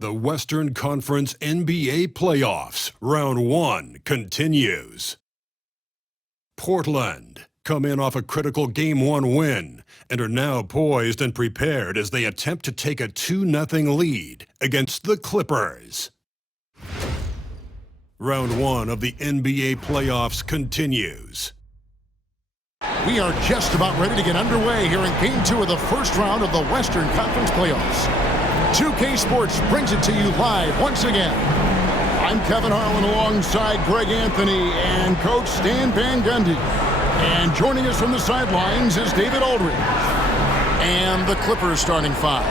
The Western Conference NBA Playoffs, Round 1 continues. Portland come in off a critical Game 1 win and are now poised and prepared as they attempt to take a 2-0 lead against the Clippers. Round 1 of the NBA Playoffs continues. We are just about ready to get underway here in Game 2 of the first round of the Western Conference Playoffs. 2K Sports brings it to you live once again. I'm Kevin Harlan alongside Greg Anthony and Coach Stan Van Gundy. And joining us from the sidelines is David Aldridge. And the Clippers starting five.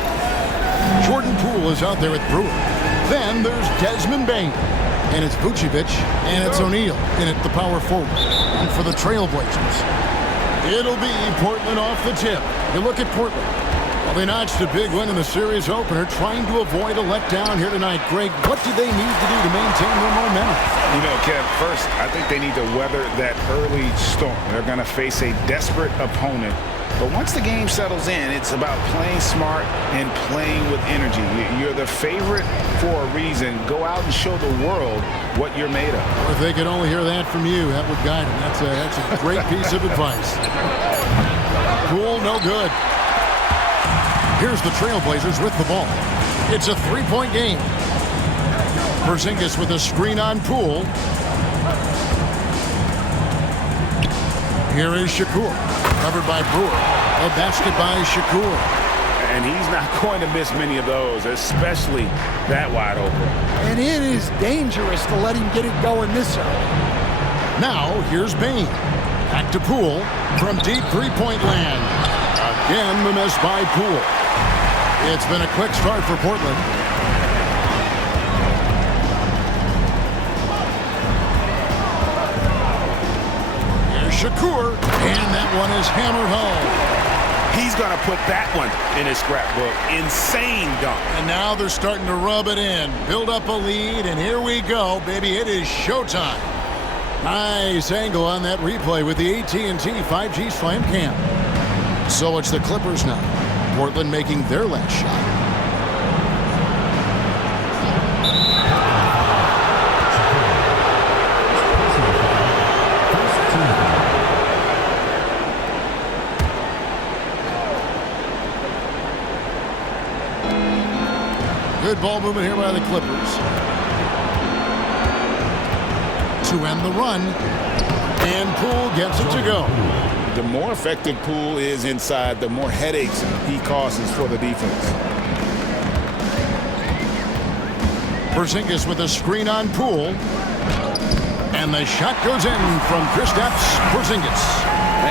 Jordan Poole is out there with Brewer. Then there's Desmond Bane. And it's Vucevic, and it's O'Neal in at the power forward. And for the Trailblazers, it'll be Portland off the tip. You look at Portland. Well, they notched a big win in the series opener, trying to avoid a letdown here tonight. Greg, what do they need to do to maintain their momentum? You know, Kev, first, I think they need to weather that early storm. They're going to face a desperate opponent. But once the game settles in, it's about playing smart and playing with energy. You're the favorite for a reason. Go out and show the world what you're made of. Or if they could only hear that from you, that would guide them. That's a great piece of advice. Poole, no good. Here's the Trailblazers with the ball. It's a three-point game. Porzingis with a screen on Poole. Here is Shakur. Covered by Brewer. A basket by Shakur. And he's not going to miss many of those, especially that wide open. And it is dangerous to let him get it going this early. Now, here's Bane. Back to Poole from deep three-point land. Again, the miss by Poole. It's been a quick start for Portland. Here's Shakur, and that one is hammered home. He's going to put that one in his scrapbook. Insane dunk. And now they're starting to rub it in, build up a lead, and here we go, baby. It is showtime. Nice angle on that replay with the AT&T 5G Slam Cam. So it's the Clippers now. Portland making their last shot. Good ball movement here by the Clippers. To end the run. And Poole gets it to go. The more effective Poole is inside, the more headaches he causes for the defense. Porzingis with a screen on Poole. And the shot goes in from Kristaps Porzingis.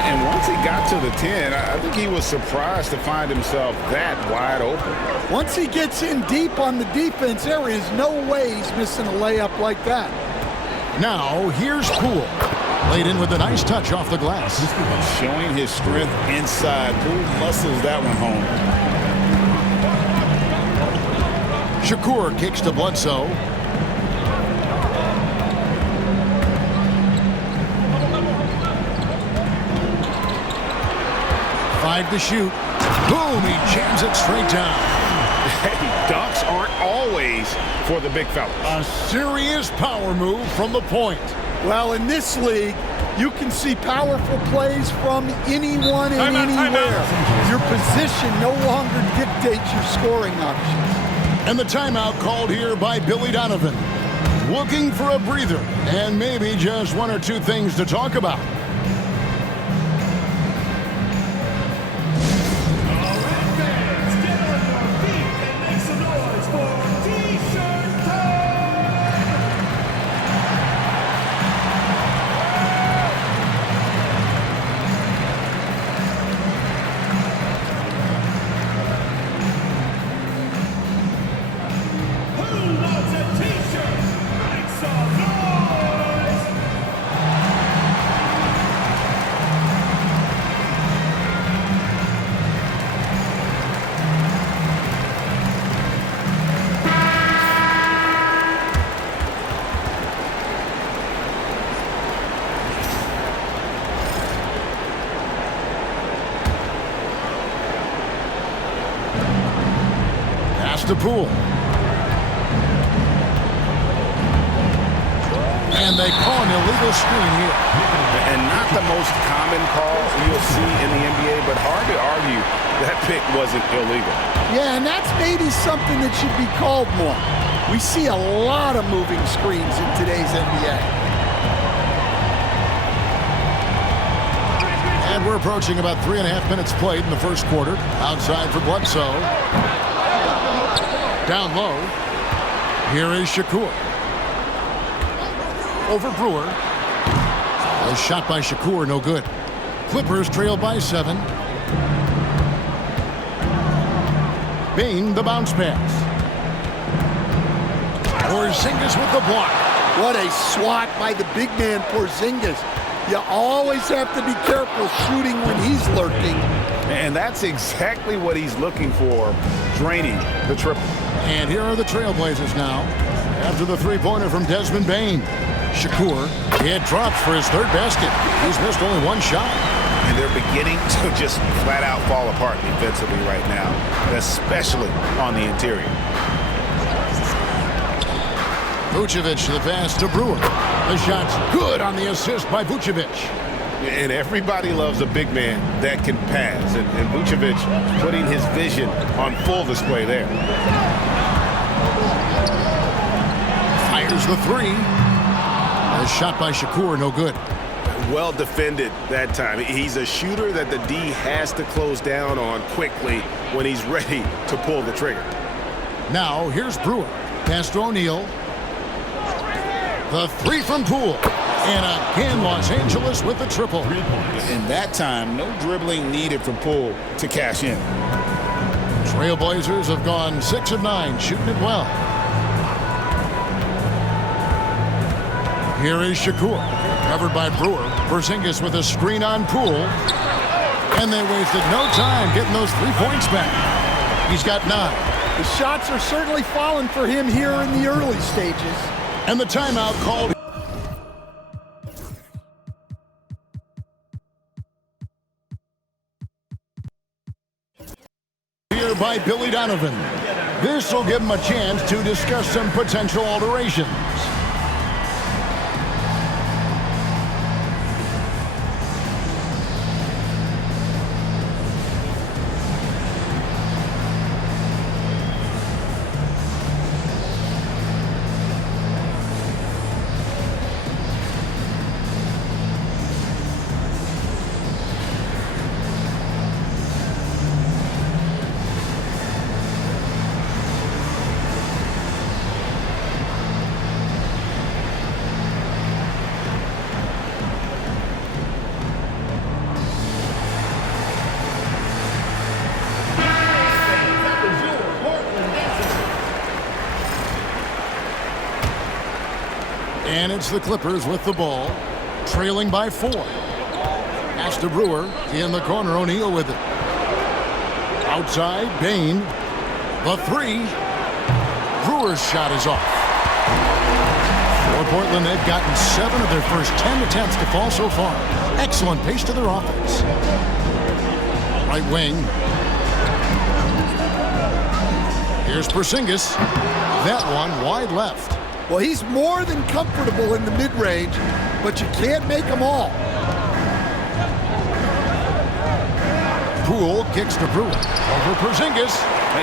And once he got to the 10, I think he was surprised to find himself that wide open. Once he gets in deep on the defense, there is no way he's missing a layup like that. Now, here's Poole. Laid in with a nice touch off the glass. Showing his strength inside. Poole muscles that one home. Shakur kicks to Bledsoe. Five to shoot. Boom, he jams it straight down. Hey, dunks aren't always for the big fellas. A serious power move from the point. Well, in this league, you can see powerful plays from anyone and anywhere. Your position no longer dictates your scoring options. And the timeout called here by Billy Donovan. Looking for a breather and maybe just one or two things to talk about. to Poole. And they call an illegal screen here. And not the most common call you'll see in the NBA, but hard to argue that pick wasn't illegal. Yeah, and that's maybe something that should be called more. We see a lot of moving screens in today's NBA. And we're approaching about 3.5 minutes played in the first quarter. Outside for Bledsoe. Down low. Here is Shakur. Over Brewer. A shot by Shakur, no good. Clippers trail by 7. Bane, the bounce pass. Porzingis with the block. What a swat by the big man Porzingis. You always have to be careful shooting when he's lurking. And that's exactly what he's looking for, draining the triple. And here are the Trailblazers now. After the three-pointer from Desmond Bane. Shakur, it drops for his third basket. He's missed only one shot. And they're beginning to just flat out fall apart defensively right now, especially on the interior. Vucevic the pass to Brewer. The shot's good on the assist by Vucevic. And everybody loves a big man that can pass. And Vucevic putting his vision on full display there. Fires the three. A shot by Shakur, no good. Well defended that time. He's a shooter that the D has to close down on quickly when he's ready to pull the trigger. Now, here's Brewer. Pass to O'Neal. The three from Poole. And again, Los Angeles with the triple. And that time, no dribbling needed from Poole to cash in. Trailblazers have gone 6 of 9, shooting it well. Here is Shakur, covered by Brewer. Porzingis with a screen on Poole. And they wasted no time getting those 3 points back. He's got 9. The shots are certainly falling for him here in the early stages. And the timeout called. Here by Billy Donovan. This will give him a chance to discuss some potential alterations. And it's the Clippers with the ball, trailing by 4. Pass to Brewer, in the corner, O'Neal with it. Outside, Bane, the 3. Brewer's shot is off. For Portland, they've gotten 7 of their first 10 attempts to fall so far. Excellent pace to their offense. Right wing. Here's Porzingis. That one wide left. Well, he's more than comfortable in the mid-range, but you can't make them all. Poole kicks to Brewer. Over Porzingis.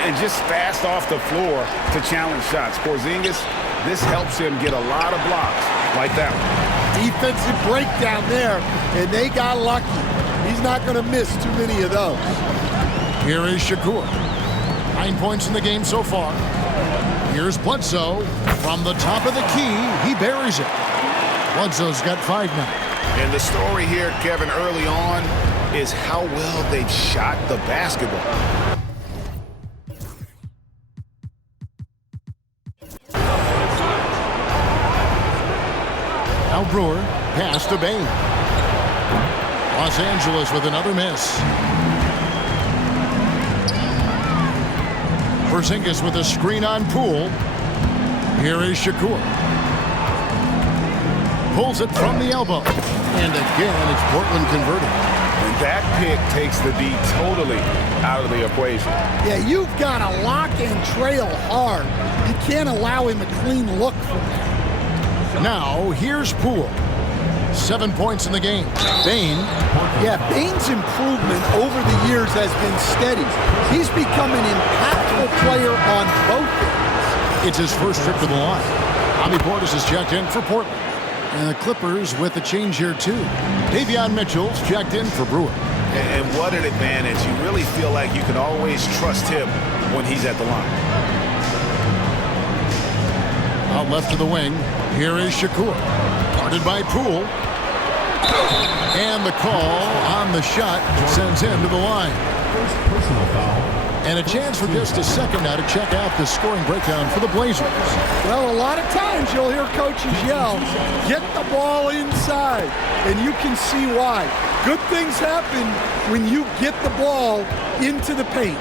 And just fast off the floor to challenge shots. Porzingis, this helps him get a lot of blocks like that one. Defensive breakdown there, and they got lucky. He's not going to miss too many of those. Here is Shakur. 9 points in the game so far. Here's Bledsoe. From the top of the key, he buries it. Bledsoe's got 5 now. And the story here, Kevin, early on is how well they've shot the basketball. Now Brewer, pass to Bane. Los Angeles with another miss. Porzingis with a screen on Poole. Here is Shakur. Pulls it from the elbow. And again, it's Portland converting. And that pick takes the D totally out of the equation. Yeah, you've got to lock and trail hard. You can't allow him a clean look from there. Now, here's Poole. 7 points in the game. Bane. Yeah, Bane's improvement over the years has been steady. He's become an impactful player on both ends. It's his first trip to the line. Bobby Portis is checked in for Portland. And the Clippers with a change here, too. Davion Mitchell's checked in for Brewer. And what an advantage. You really feel like you can always trust him when he's at the line. Out left to the wing, here is Shakur. Guarded by Poole. And the call on the shot sends him to the line. First personal foul. And a chance for just a second now to check out the scoring breakdown for the Blazers. Well, a lot of times you'll hear coaches yell, get the ball inside, and you can see why. Good things happen when you get the ball into the paint.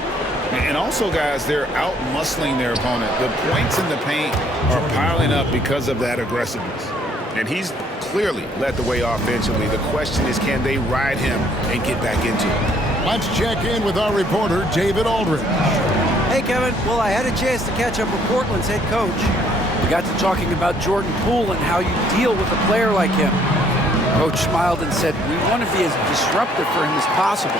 And also, guys, they're out-muscling their opponent. The points in the paint are piling up because of that aggressiveness. And he's clearly led the way offensively. The question is, can they ride him and get back into it? Let's check in with our reporter, David Aldridge. Hey, Kevin. Well, I had a chance to catch up with Portland's head coach. We got to talking about Jordan Poole and how you deal with a player like him. Coach smiled and said, we want to be as disruptive for him as possible.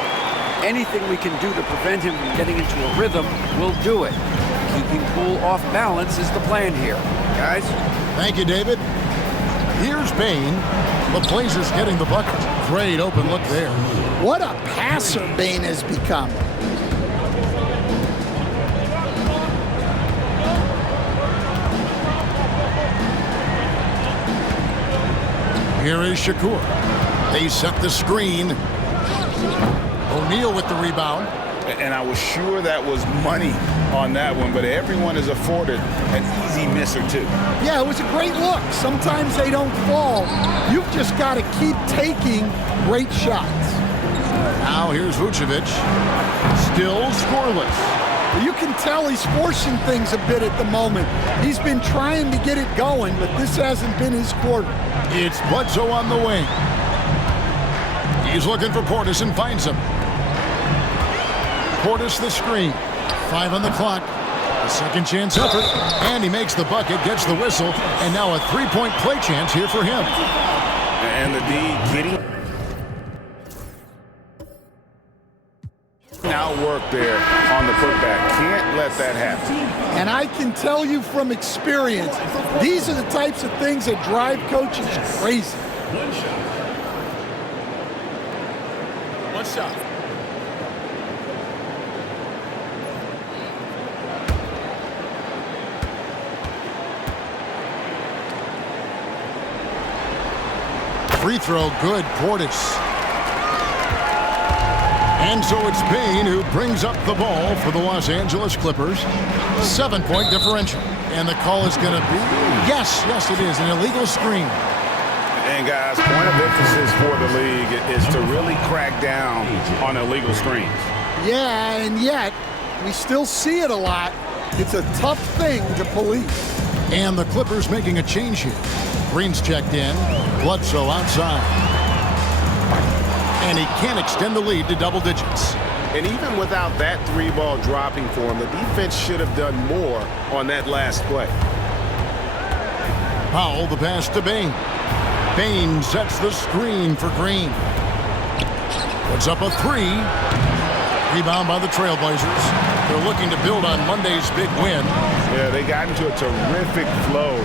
Anything we can do to prevent him from getting into a rhythm, we'll do it. Keeping Poole off balance is the plan here. Guys? Thank you, David. Here's Bane. The Blazers getting the bucket. Great open look there. What a passer Bane has become. Here is Shakur. They set the screen. O'Neal with the rebound. And I was sure that was money on that one, but everyone is afforded an easy miss or two. Yeah, it was a great look. Sometimes they don't fall. You've just got to keep taking great shots. Now here's Vucevic. Still scoreless. You can tell he's forcing things a bit at the moment. He's been trying to get it going, but this hasn't been his quarter. It's Bledsoe on the wing. He's looking for Portis and finds him. Portis the screen. 5 on the clock. A second chance effort. And he makes the bucket, gets the whistle, and now a three-point play chance here for him. And the D getting outwork there on the putback. Can't let that happen. And I can tell you from experience, these are the types of things that drive coaches crazy. One shot. Free throw, good, Portis. And so it's Bane who brings up the ball for the Los Angeles Clippers. 7-point differential. And the call is going to be, yes, it is, an illegal screen. And guys, point of emphasis for the league is to really crack down on illegal screens. Yeah, and yet, we still see it a lot. It's a tough thing to police. And the Clippers making a change here. Green's checked in. Bledsoe outside. And he can't extend the lead to double digits. And even without that three-ball dropping for him, the defense should have done more on that last play. Powell, the pass to Bane. Bane sets the screen for Green. Puts up a three. Rebound by the Trailblazers. They're looking to build on Monday's big win. Yeah, they got into a terrific flow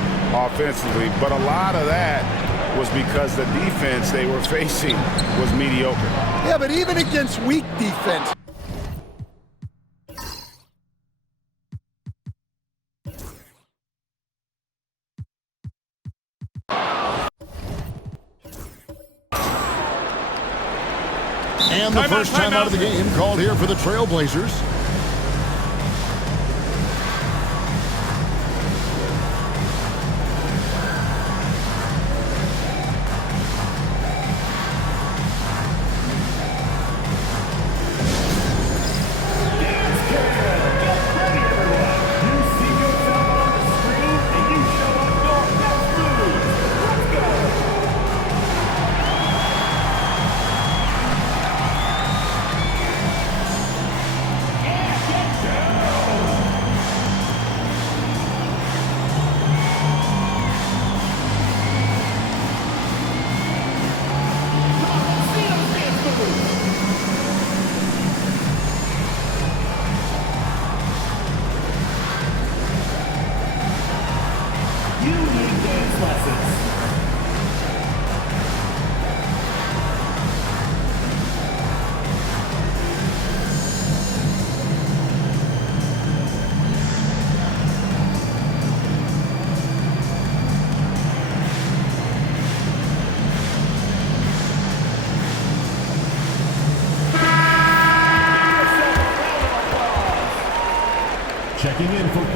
offensively, but a lot of that was because the defense they were facing was mediocre. Yeah, but even against weak defense. And the first time out of the game called here for the Trailblazers.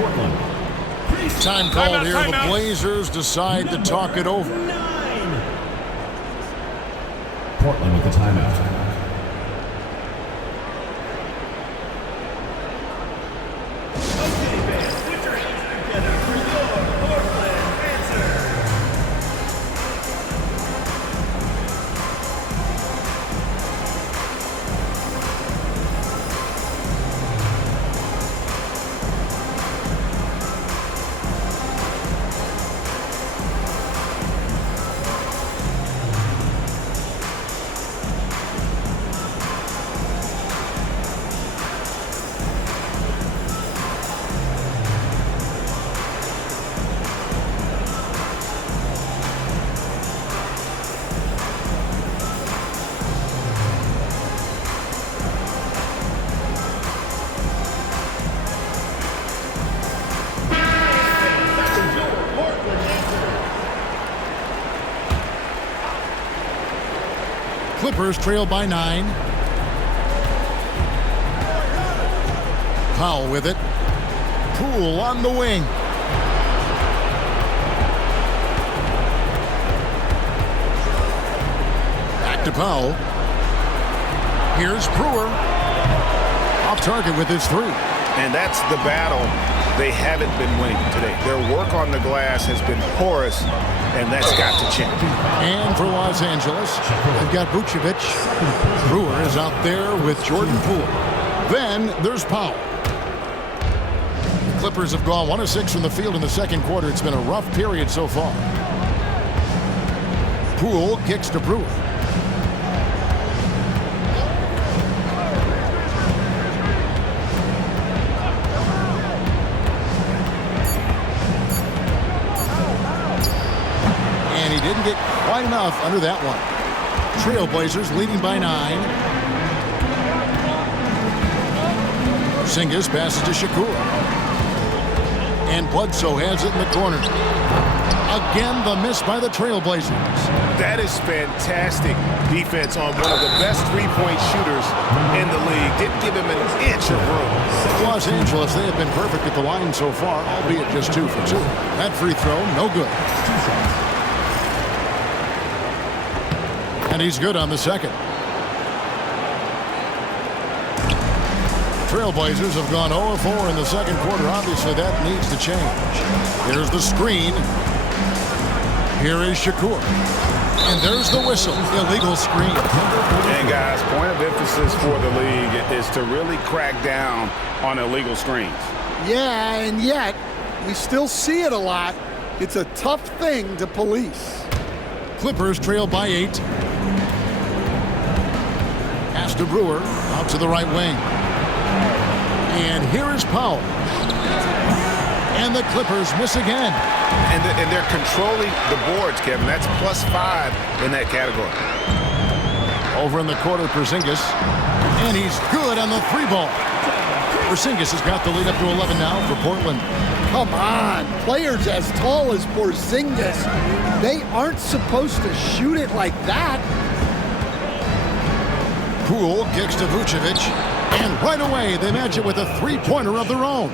Portland. Time called here. The Blazers decide to talk it over. Portland with the timeout. Clippers trail by 9. Powell with it. Poole on the wing. Back to Powell. Here's Brewer. Off target with his 3. And that's the battle they haven't been winning today. Their work on the glass has been porous, and that's got to change. And for Los Angeles, they've got Vucevic. Brewer is out there with Jordan Poole. Then there's Powell. The Clippers have gone 1 of 6 from the field in the second quarter. It's been a rough period so far. Poole kicks to Brewer. Didn't get quite enough under that one. Trailblazers leading by 9. Porzingis passes to Shakur. And Bledsoe has it in the corner. Again, the miss by the Trailblazers. That is fantastic defense on one of the best three-point shooters in the league. Didn't give him an inch of room. Los Angeles, they have been perfect at the line so far, albeit just 2 for 2. That free throw, no good. And he's good on the second. Trailblazers have gone 0-4 in the second quarter. Obviously, that needs to change. Here's the screen. Here is Shakur. And there's the whistle. Illegal screen. And, guys, point of emphasis for the league is to really crack down on illegal screens. Yeah, and yet, we still see it a lot. It's a tough thing to police. Clippers trail by 8. Pass to Brewer, out to the right wing. And here is Powell. And the Clippers miss again. And they're controlling the boards, Kevin. That's +5 in that category. Over in the corner, Porzingis. And he's good on the 3-ball. Porzingis has got the lead up to 11 now for Portland. Come on, players as tall as Porzingis, they aren't supposed to shoot it like that. Poole kicks to Vucevic, and right away they match it with a 3-pointer of their own.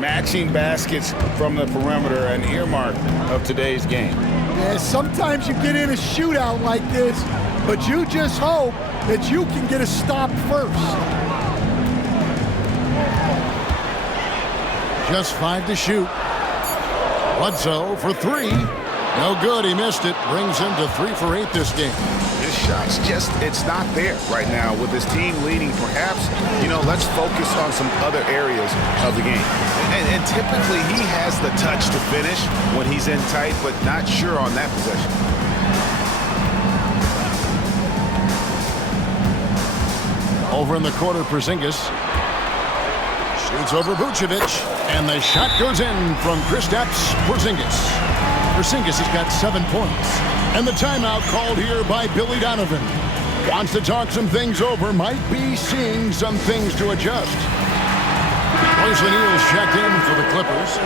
Matching baskets from the perimeter, an earmark of today's game. Yeah, sometimes you get in a shootout like this, but you just hope that you can get a stop first. Just 5 to shoot. Bledsoe for 3. No good, he missed it. Brings him to 3 for 8 this game. His shot's it's not there right now with his team leading. Perhaps, let's focus on some other areas of the game. And typically he has the touch to finish when he's in tight, but not sure on that possession. Over in the corner, Porzingis shoots over Vucevic, and the shot goes in from Kristaps Porzingis. Porzingis has got 7 points. And the timeout called here by Billy Donovan. Wants to talk some things over, might be seeing some things to adjust. Royce O'Neal's checked in for the Clippers.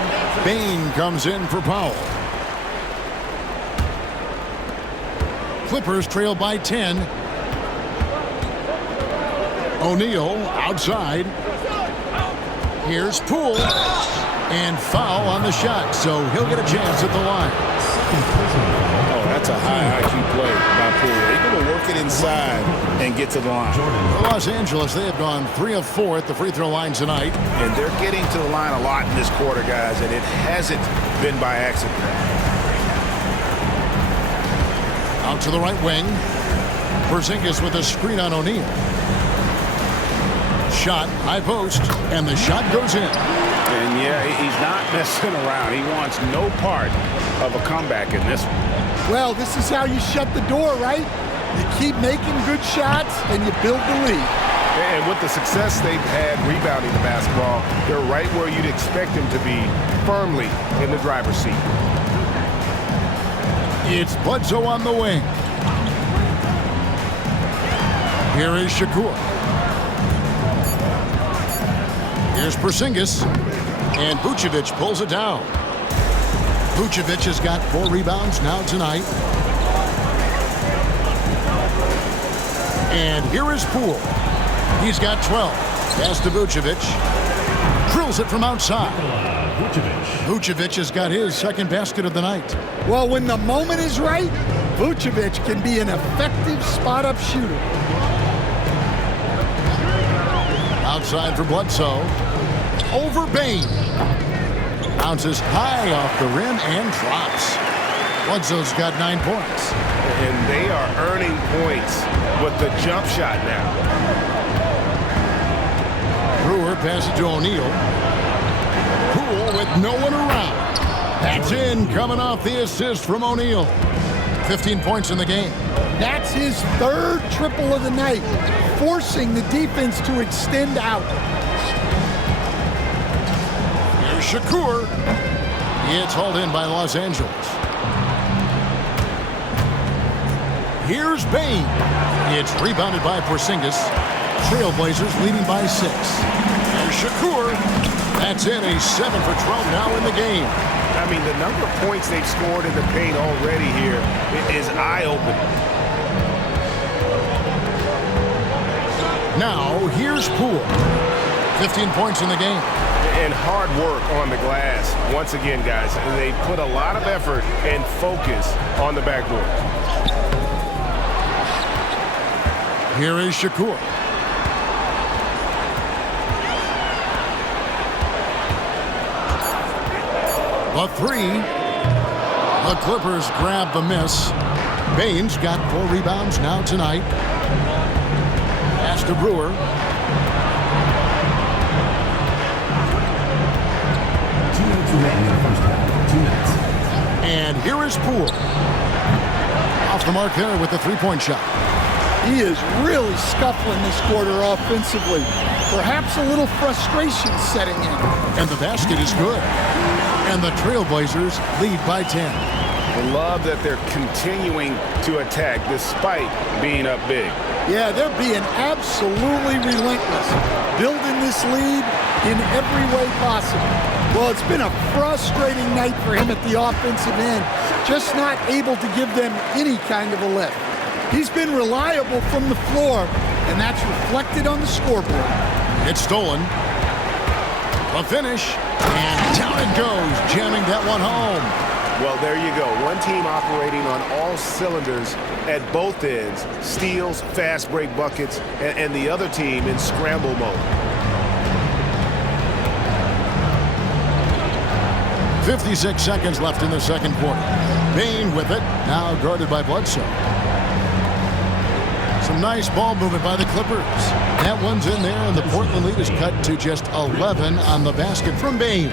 Bane comes in for Powell. Clippers trail by 10. O'Neal outside. Here's Poole. And foul on the shot, so he'll get a chance at the line. Oh, that's a high IQ play by Poole. Able to work it inside and get to the line. For Los Angeles, they have gone 3 of 4 at the free throw line tonight. And they're getting to the line a lot in this quarter, guys, and it hasn't been by accident. Out to the right wing. Porzingis with a screen on O'Neal. Shot, high post, and the shot goes in. And yeah, he's not messing around. He wants no part of a comeback in this one. Well, this is how you shut the door, right? You keep making good shots and you build the lead. And with the success they've had rebounding the basketball, they're right where you'd expect them to be, firmly in the driver's seat. It's Bledsoe on the wing. Here is Shakur. Here's Porzingis. And Vucevic pulls it down. Vucevic has got 4 rebounds now tonight. And here is Poole. He's got 12. Pass to Vucevic. Drills it from outside. Vucevic has got his second basket of the night. Well, when the moment is right, Vucevic can be an effective spot-up shooter. Outside for Bledsoe. Over Bane. Bounces high off the rim and drops. Bledsoe's got 9 points. And they are earning points with the jump shot now. Brewer passes to O'Neal. Poole with no one around. That's in, coming off the assist from O'Neal. 15 points in the game. That's his 3rd triple of the night, forcing the defense to extend out. Here's Shakur. It's hauled in by Los Angeles. Here's Bane. It's rebounded by Porzingis. Trailblazers leading by 6. There's Shakur. That's in, a 7 for 12 now in the game. I mean, the number of points they've scored in the paint already here is eye-opening. Now, here's Poole. 15 points in the game. And hard work on the glass. Once again, guys, they put a lot of effort and focus on the backboard. Here is Shakur. The 3. The Clippers grab the miss. Bane's got 4 rebounds now tonight. Pass to Brewer. 2 minutes remaining in the first half. 2 minutes. And here is Poole. Off the mark there with the 3-point shot. He is really scuffling this quarter offensively. Perhaps a little frustration setting in. And the basket is good. And the Trailblazers lead by 10. I love that they're continuing to attack despite being up big. Yeah, they're being absolutely relentless, building this lead in every way possible. Well, it's been a frustrating night for him at the offensive end, just not able to give them any kind of a lift. He's been reliable from the floor, and that's reflected on the scoreboard. It's stolen. The finish, and down it goes, jamming that one home. Well, there you go. One team operating on all cylinders at both ends. Steals, fast break buckets, and the other team in scramble mode. 56 seconds left in the second quarter. Bane with it, now guarded by Bledsoe. Some nice ball movement by the Clippers. That one's in there, and the Portland lead is cut to just 11 on the basket from Bane.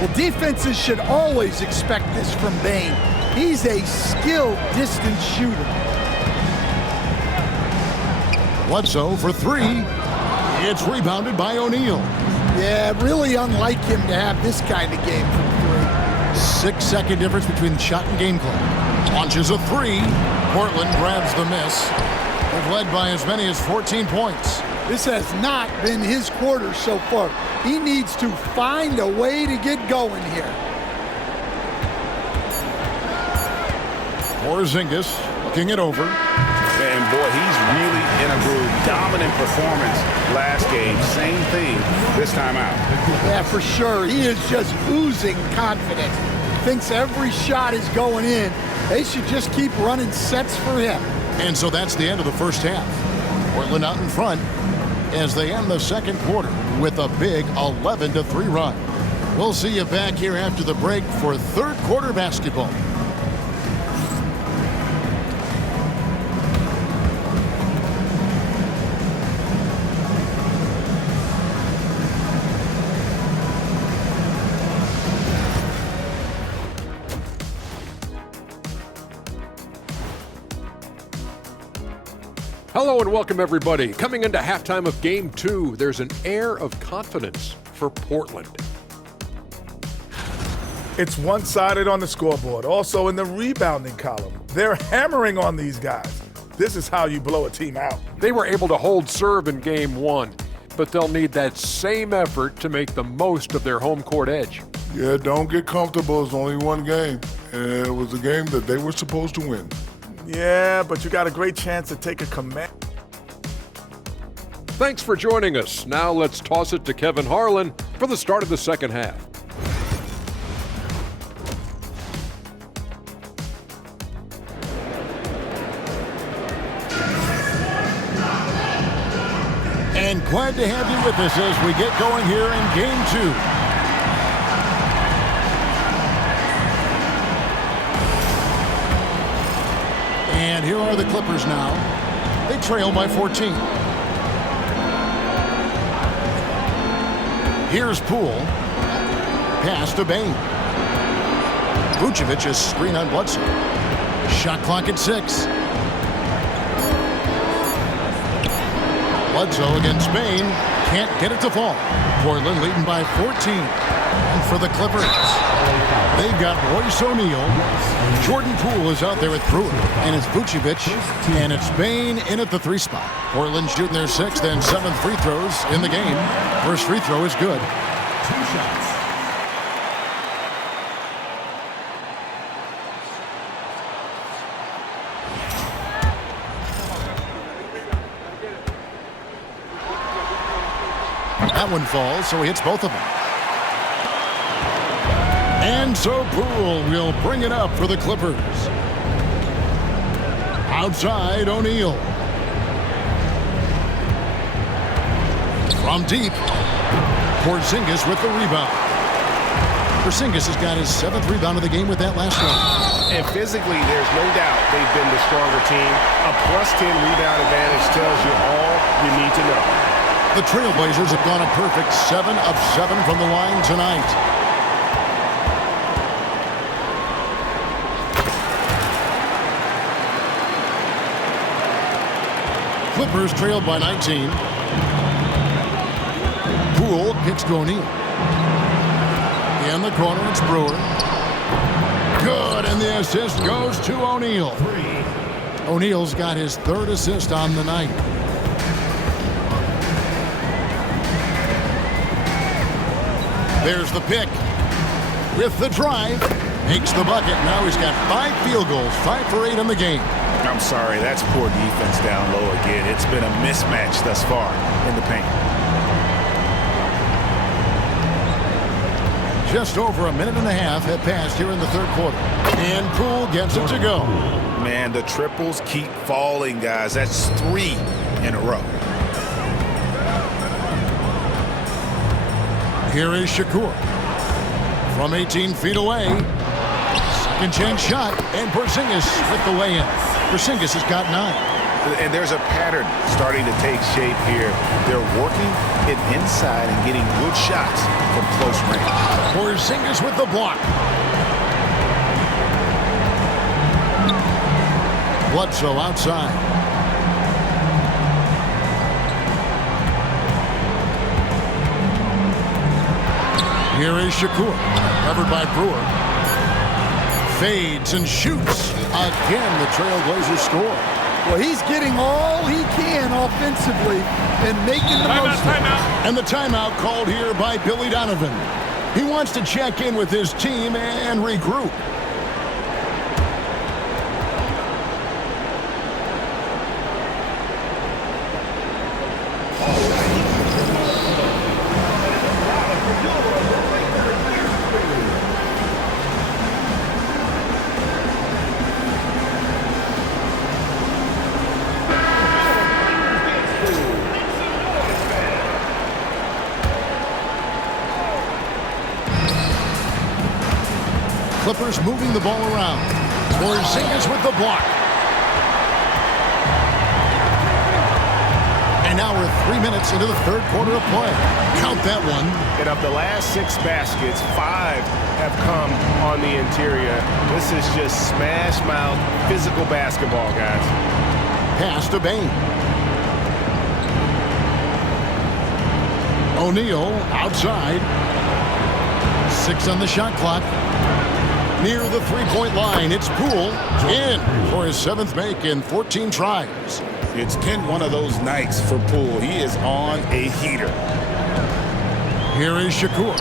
Well, defenses should always expect this from Bane. He's a skilled distance shooter. Bledsoe for 3. It's rebounded by O'Neal. Yeah, really unlike him to have this kind of game from 3. 6-second difference between shot and game clock. Launches a 3. Portland grabs the miss. They've led by as many as 14 points. This has not been his quarter so far. He needs to find a way to get going here. Porzingis looking it over. And boy, he's really in a groove. Dominant performance last game. Same thing this time out. Yeah, for sure. He is just oozing confidence. Thinks every shot is going in. They should just keep running sets for him. And so that's the end of the first half. Portland out in front as they end the second quarter with a big 11-3 run. We'll see you back here after the break for third quarter basketball. Hello and welcome, everybody. Coming into halftime of Game 2, there's an air of confidence for Portland. It's one-sided on the scoreboard. Also in the rebounding column, they're hammering on these guys. This is how you blow a team out. They were able to hold serve in Game 1, but they'll need that same effort to make the most of their home court edge. Yeah, don't get comfortable. It's only one game, and it was a game that they were supposed to win. Yeah, but you got a great chance to take a command. Thanks for joining us. Now let's toss it to Kevin Harlan for the start of the second half. And glad to have you with us as we get going here in Game 2. And here are the Clippers now. They trail by 14. Here's Poole. Pass to Bane. Vucevic is screen on Bledsoe. Shot clock at 6. Bledsoe against Bane. Can't get it to fall. Portland leading by 14. And for the Clippers, they've got Royce O'Neal. Jordan Poole is out there with Brewer. And it's Vucevic. And it's Bane in at the 3 spot. Portland shooting their 6th and 7th free throws in the game. First free throw is good. 2 shots. That one falls, so he hits both of them. And so Poole will bring it up for the Clippers. Outside, O'Neal. From deep, Porzingis with the rebound. Porzingis has got his 7th rebound of the game with that last one. And physically, there's no doubt they've been the stronger team. A +10 rebound advantage tells you all you need to know. The Trailblazers have gone a perfect 7 of 7 from the line tonight. Clippers trailed by 19. Poole kicks to O'Neal. In the corner, it's Brewer. Good, and the assist goes to O'Neal. O'Neal's got his 3rd assist on the night. There's the pick. With the drive, makes the bucket. Now he's got 5 field goals, 5 for 8 in the game. I'm sorry, that's poor defense down low again. It's been a mismatch thus far in the paint. Just over a minute and a half have passed here in the 3rd quarter. And Poole gets it to go. Man, the triples keep falling, guys. That's 3 in a row. Here is Shakur. From 18 feet away. Second chance shot. And Porzingis with the way in. Porzingis has got 9. And there's a pattern starting to take shape here. They're working it inside and getting good shots from close range. Porzingis with the block. Bledsoe outside. Here is Shakur, covered by Brewer. Fades and shoots. Again, the Trailblazers score. Well, he's getting all he can offensively and making the most of it. And the timeout called here by Billy Donovan. He wants to check in with his team and regroup. Clippers moving the ball around. Porzingis with the block. And now we're 3 minutes into the third quarter of play. Count that one. And of the last 6 baskets, 5 have come on the interior. This is just smash mouth physical basketball, guys. Pass to Bane. O'Neal outside. 6 on the shot clock. Near the three-point line, it's Poole in for his 7th make in 14 tries. It's been one of those nights for Poole. He is on a heater. Here is Shakur.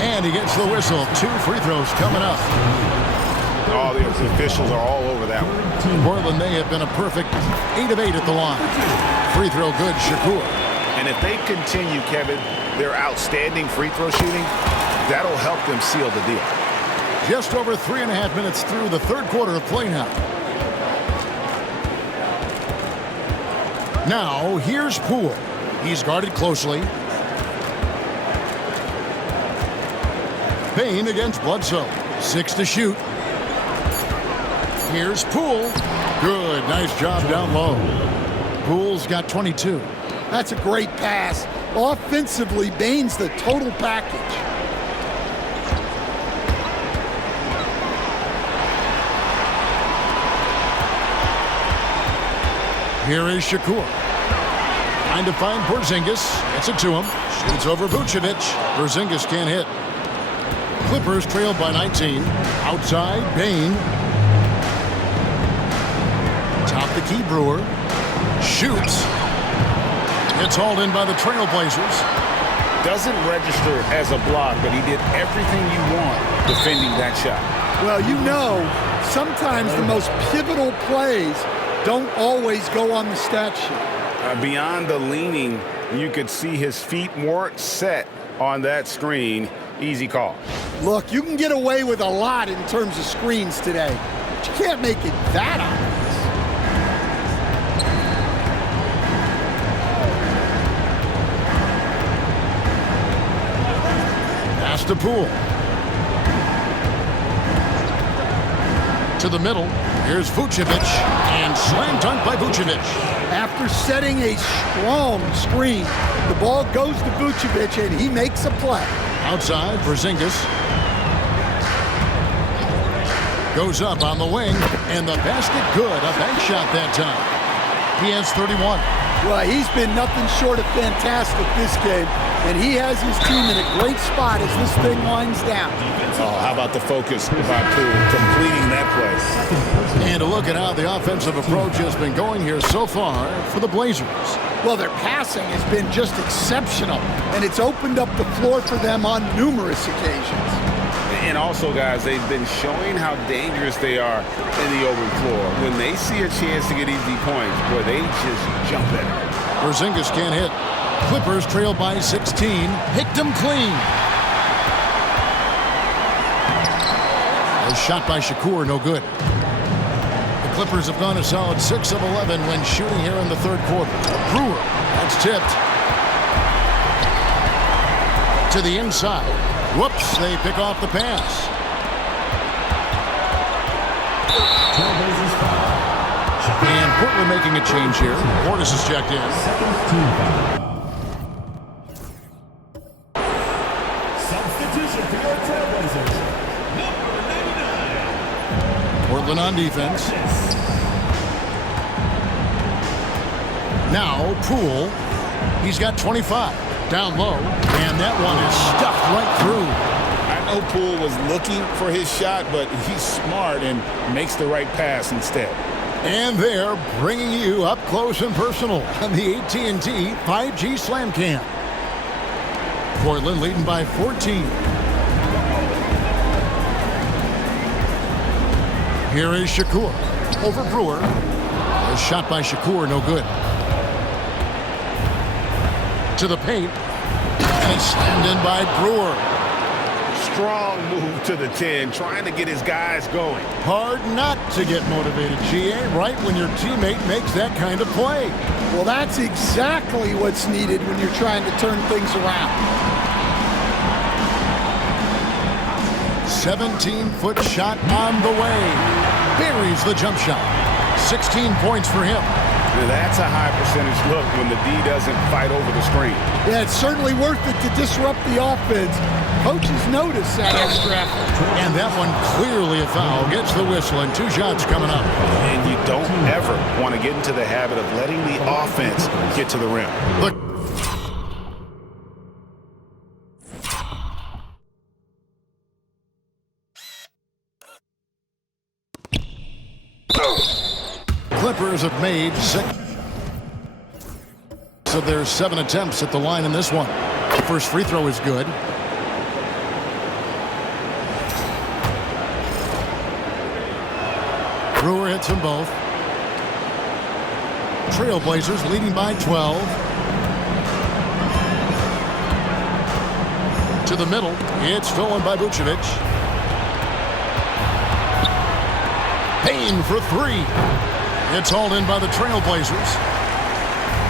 And he gets the whistle. 2 free throws coming up. All the officials are all over that one. Portland, they have been a perfect 8 of 8 at the line. Free throw good, Shakur. And if they continue, Kevin, their outstanding free throw shooting, that'll help them seal the deal. Just over 3.5 minutes through the third quarter of play now. Now, here's Poole. He's guarded closely. Bane against Bledsoe. 6 to shoot. Here's Poole. Good. Nice job down low. Poole's got 22. That's a great pass. Offensively, Bane's the total package. Here is Shakur. Trying to find Porzingis. Gets it to him. Shoots over Vucevic. Porzingis can't hit. Clippers trailed by 19. Outside, Bane. Top the key, Brewer. Shoots. It's hauled in by the Trailblazers. Doesn't register as a block, but he did everything you want defending that shot. Well, you know, sometimes the most pivotal plays don't always go on the stat sheet. Beyond the leaning, you could see his feet weren't set on that screen. Easy call. Look, you can get away with a lot in terms of screens today, but you can't make it that obvious. Pass to Poole. To the middle. Here's Vucevic. And slam dunk by Vucevic. After setting a strong screen, the ball goes to Vucevic and he makes a play. Outside, Porzingis. Goes up on the wing, and the basket good. A bank shot that time. He has 31. Well, he's been nothing short of fantastic this game, and he has his team in a great spot as this thing winds down. Oh, how about the focus by Poole completing that play? And a look at how the offensive approach has been going here so far for the Blazers. Well, their passing has been just exceptional, and it's opened up the floor for them on numerous occasions. And also, guys, they've been showing how dangerous they are in the open floor. When they see a chance to get easy points, boy, they just jump at it. Porzingis can't hit. Clippers trail by 16. Hit them clean. A shot by Shakur, no good. The Clippers have gone a solid 6 of 11 when shooting here in the third quarter. Brewer, that's tipped. To the inside. Whoops, they pick off the pass. And Portland making a change here. Portis is checked in. Substitution for your Trailblazers. Number 99. Portland on defense. Now, Poole. He's got 25. Down low. And that one is stuffed right through. I know Poole was looking for his shot, but he's smart and makes the right pass instead. And they're bringing you up close and personal on the AT&T 5G Slam Cam. Portland leading by 14. Here is Shakur over Brewer. A shot by Shakur, no good. To the paint. And it's slammed in by Brewer. Strong move to the 10, trying to get his guys going. Hard not to get motivated, GA, right when your teammate makes that kind of play. Well, that's exactly what's needed when you're trying to turn things around. 17-foot shot on the way. Buries the jump shot. 16 points for him. That's a high percentage look when the D doesn't fight over the screen. Yeah, it's certainly worth it to disrupt the offense. Coaches notice that extra effort. And that one clearly a foul. Gets the whistle and 2 shots coming up. And you don't ever want to get into the habit of letting the offense get to the rim. Look. Clippers have made 6 of their 7 attempts at the line in this one. The first free throw is good. Brewer hits them both. Trailblazers leading by 12. To the middle. It's stolen by Vucevic. Payne for 3. It's hauled in by the Trailblazers.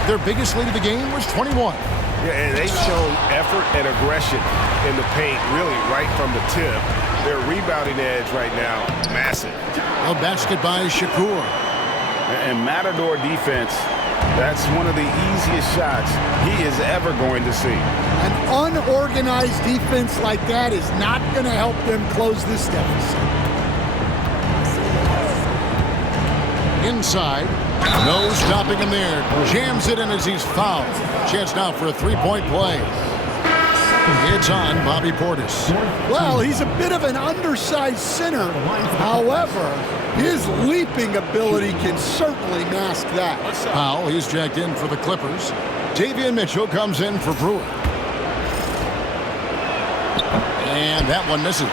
Their biggest lead of the game was 21. Yeah, and they've shown effort and aggression in the paint, really right from the tip. Their rebounding edge right now, massive. A basket by Shakur. And Matador defense, that's one of the easiest shots he is ever going to see. An unorganized defense like that is not going to help them close this deficit. Inside. No stopping him there. Jams it in as he's fouled. Chance now for a 3-point play. It's on Bobby Portis. Well, he's a bit of an undersized center. However, his leaping ability can certainly mask that. Powell, he's jacked in for the Clippers. Davion Mitchell comes in for Brewer. And that one misses.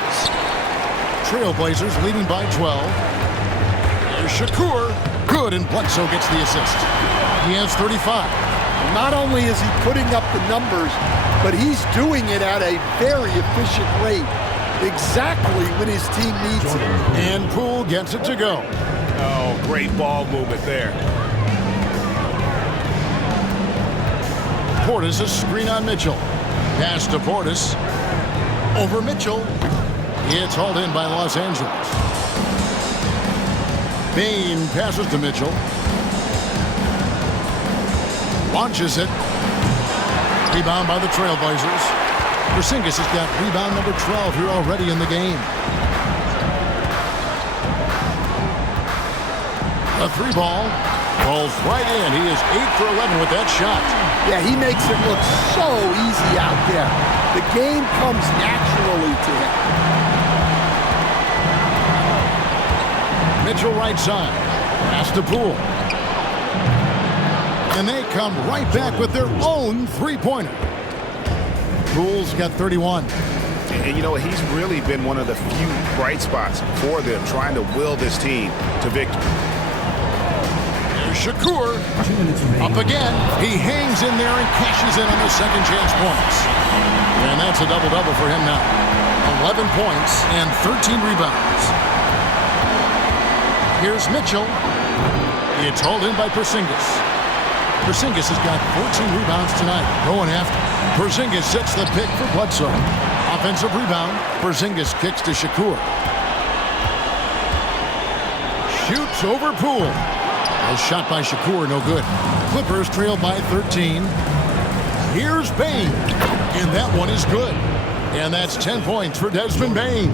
Trailblazers leading by 12. There's Shakur. Good, and Bledsoe gets the assist. He has 35. Not only is he putting up the numbers, but he's doing it at a very efficient rate. Exactly when his team needs it. And Poole gets it to go. Oh, great ball movement there. Portis, a screen on Mitchell. Pass to Portis. Over Mitchell. It's hauled in by Los Angeles. Payne passes to Mitchell. Launches it. Rebound by the Trailblazers. Porzingis has got rebound number 12 here already in the game. A 3-ball. Falls right in. He is 8 for 11 with that shot. Yeah, he makes it look so easy out there. The game comes naturally to him. Mitchell right side. Pass to Poole. And they come right back with their own 3-pointer. Poole's got 31. And you know, he's really been one of the few bright spots for them, trying to will this team to victory. There's Shakur. Up again. He hangs in there and cashes in on the second chance points. And that's a double-double for him now. 11 points and 13 rebounds. Here's Mitchell. It's hauled in by Porzingis. Porzingis has got 14 rebounds tonight. Going after. Porzingis sets the pick for Bledsoe. Offensive rebound. Porzingis kicks to Shakur. Shoots over Poole. A shot by Shakur, no good. Clippers trail by 13. Here's Bane. And that one is good. And that's 10 points for Desmond Bane.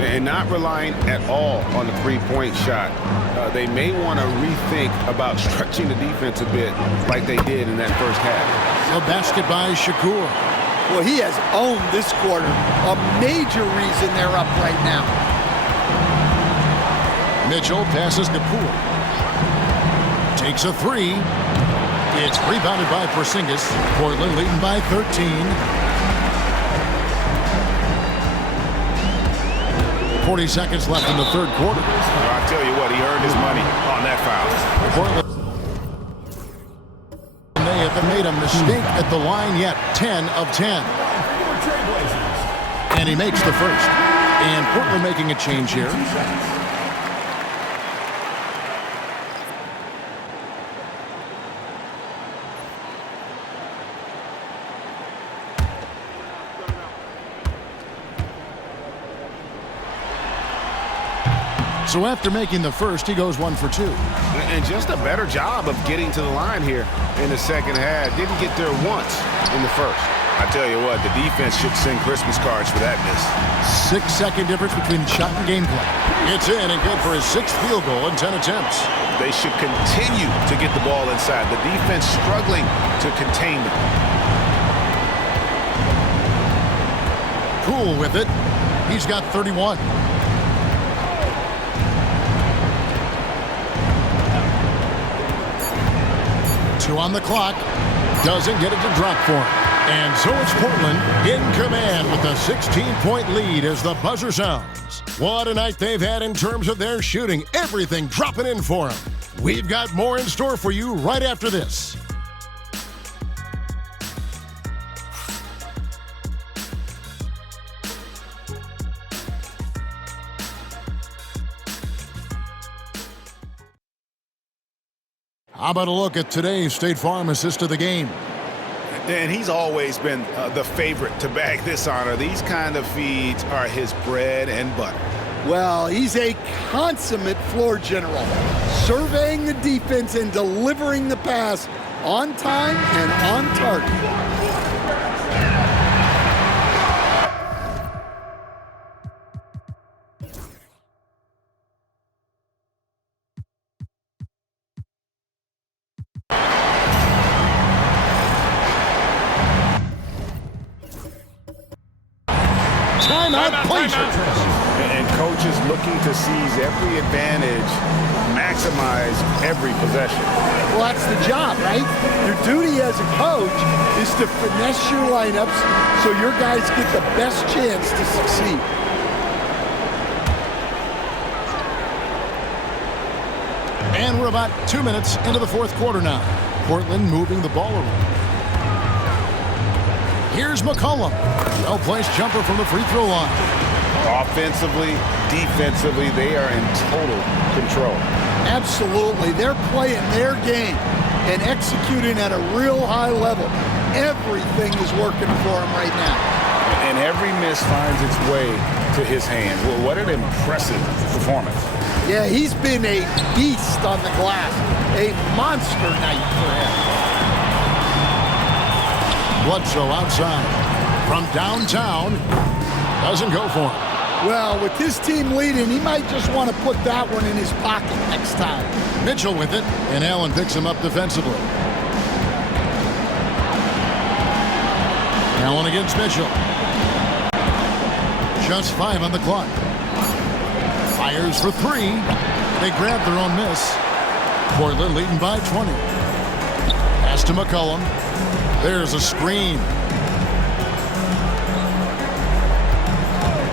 And not relying at all on the 3-point shot. They may want to rethink about stretching the defense a bit like they did in that first half. A basket by Shakur. Well, he has owned this quarter. A major reason they're up right now. Mitchell passes to Poole. Takes a 3. It's rebounded by Porzingis. Portland leading by 13. 40 seconds left in the third quarter. Well, I tell you what, he earned his money on that foul. Portland. They have made a mistake at the line yet. 10 of 10. And he makes the first. And Portland making a change here. So after making the first, he goes 1 for 2. And just a better job of getting to the line here in the second half. Didn't get there once in the first. I tell you what, the defense should send Christmas cards for that miss. 6-second difference between shot and gameplay. It's in and good for his 6th field goal in 10 attempts. They should continue to get the ball inside. The defense struggling to contain them. Poole with it. He's got 31. Two on the clock. Doesn't get it to drop for him. And so it's Portland in command with a 16-point lead as the buzzer sounds. What a night they've had in terms of their shooting. Everything dropping in for them. We've got more in store for you right after this. How about a look at today's State Farm assist of the game? And he's always been the favorite to bag this honor. These kind of feeds are his bread and butter. Well, he's a consummate floor general, surveying the defense and delivering the pass on time and on target. And coaches looking to seize every advantage, maximize every possession. Well, that's the job, right? Your duty as a coach is to finesse your lineups so your guys get the best chance to succeed. And we're about 2 minutes into the fourth quarter now. Portland moving the ball around. Here's McCollum. Well-placed jumper from the free throw line. Offensively, defensively, they are in total control. Absolutely. They're playing their game and executing at a real high level. Everything is working for them right now. And every miss finds its way to his hand. Well, what an impressive performance. Yeah, he's been a beast on the glass. A monster night for him. Bledsoe outside from downtown. Doesn't go for him. Well, with his team leading, he might just want to put that one in his pocket next time. Mitchell with it, and Allen picks him up defensively. Allen against Mitchell. Just 5 on the clock. Fires for 3. They grab their own miss. Portland leading by 20. Pass to McCollum. There's a screen.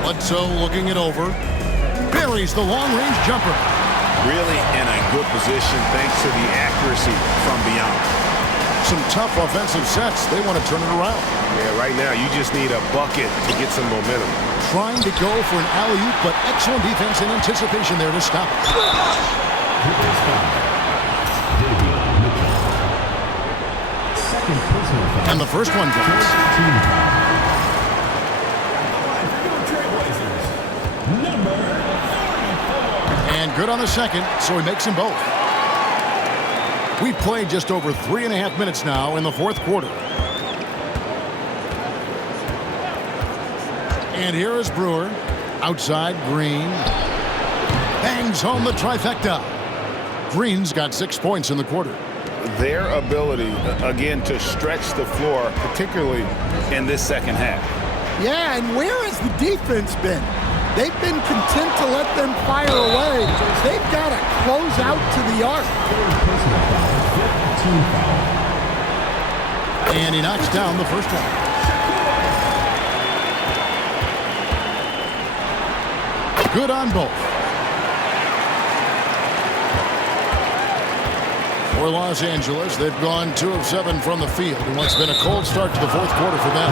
Bledsoe looking it over. Buries the long-range jumper. Really in a good position thanks to the accuracy from beyond. Some tough offensive sets. They want to turn it around. Yeah, right now you just need a bucket to get some momentum. Trying to go for an alley-oop, but excellent defense and anticipation there to stop it. And the first one goes. And good on the second, so he makes them both. We've played just over 3.5 minutes now in the fourth quarter. And here is Brewer. Outside, Green. Bangs home the trifecta. Green's got 6 points in the quarter. Their ability, again, to stretch the floor, particularly in this second half. Yeah, and where has the defense been? They've been content to let them fire away. They've got to close out to the arc. And he knocks down the first one. Good on both. For Los Angeles, they've gone 2 of 7 from the field in what's been a cold start to the fourth quarter for them.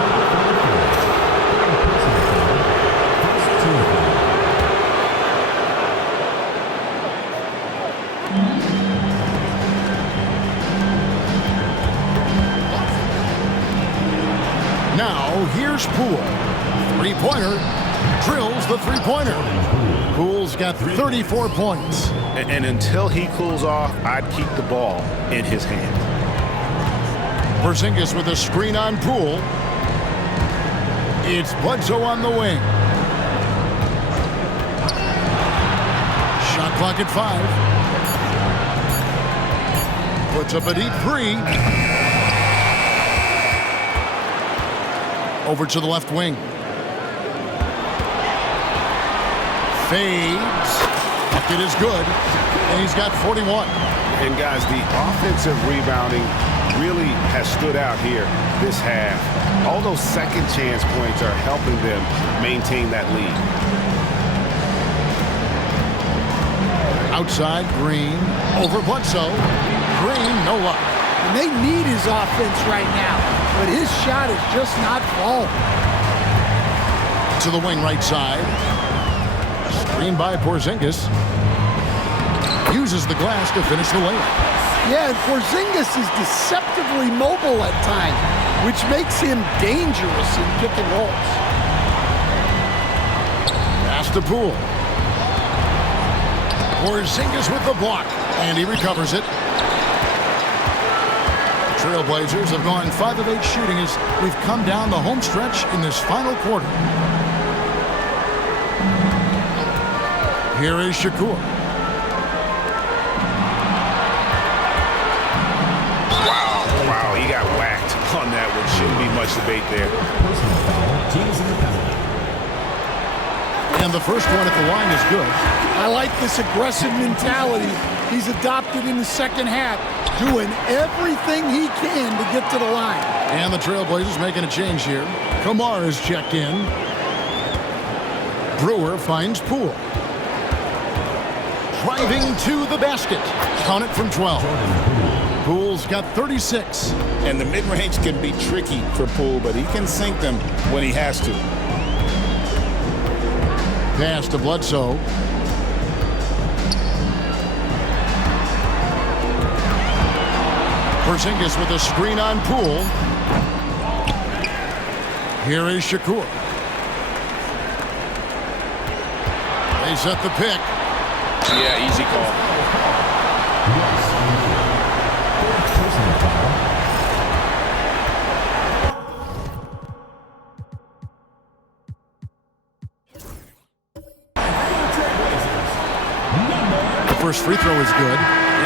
Now, here's Poole. Three-pointer. drills the three-pointer. Poole's got 34 points. And until he cools off, I'd keep the ball in his hand. Porzingis with a screen on Poole. It's Bledsoe on the wing. Shot clock at 5. Puts up a deep three. Over to the left wing. Fades. Bucket is good. And he's got 41. And guys, the offensive rebounding really has stood out here this half. All those second chance points are helping them maintain that lead. Outside, Green. Over Bledsoe. Green, no luck. And they need his offense right now, but his shot is just not falling. To the wing right side. Screen by Porzingis. Uses the glass to finish the layup. Yeah, and Porzingis is deceptively mobile at times, which makes him dangerous in pick and rolls. Pass to Poole. Porzingis with the block, and he recovers it. The Trailblazers have gone 5 of 8 shooting as we've come down the home stretch in this final quarter. Here is Shakur. Wow, he got whacked on that one. Shouldn't be much debate there. Personal foul. Teams in the penalty. And the first one at the line is good. I like this aggressive mentality he's adopted in the second half, doing everything he can to get to the line. And the Trailblazers making a change here. Kamar is checked in. Brewer finds Poole. Driving to the basket. Count it from 12. Poole's got 36. And the mid-range can be tricky for Poole, but he can sink them when he has to. Pass to Bledsoe. Porzingis with a screen on Poole. Here is Shakur. They set the pick. Yeah, easy call. Personal foul. The first free throw is good.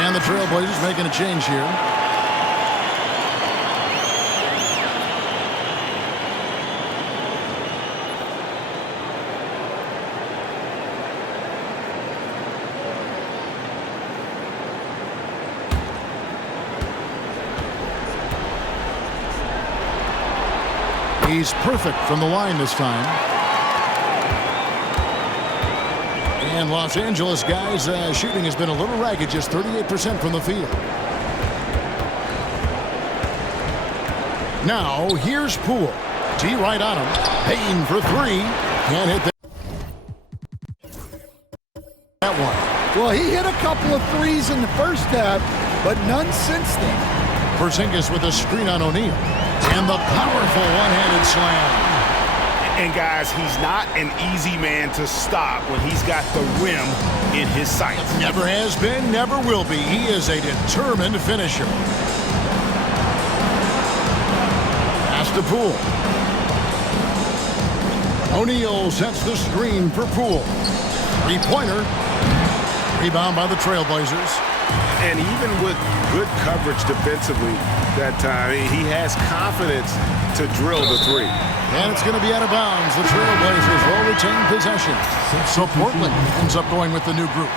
And the Trailblazers making a change here. He's perfect from the line this time. And Los Angeles guys, shooting has been a little ragged, just 38% from the field. Now, here's Poole. T right on him. Payne for 3. Can't hit that one. Well, he hit a couple of threes in the first half, but none since then. Porzingis with a screen on O'Neal. And the powerful one-handed slam. And guys, he's not an easy man to stop when he's got the rim in his sights. Never has been, never will be. He is a determined finisher. Pass to Poole. O'Neal sets the screen for Poole. Three-pointer. Rebound by the Trailblazers. And even with good coverage defensively that time, he has confidence to drill the three. And it's going to be out of bounds. The Trailblazers will retain possession. So Portland ends up going with the new group.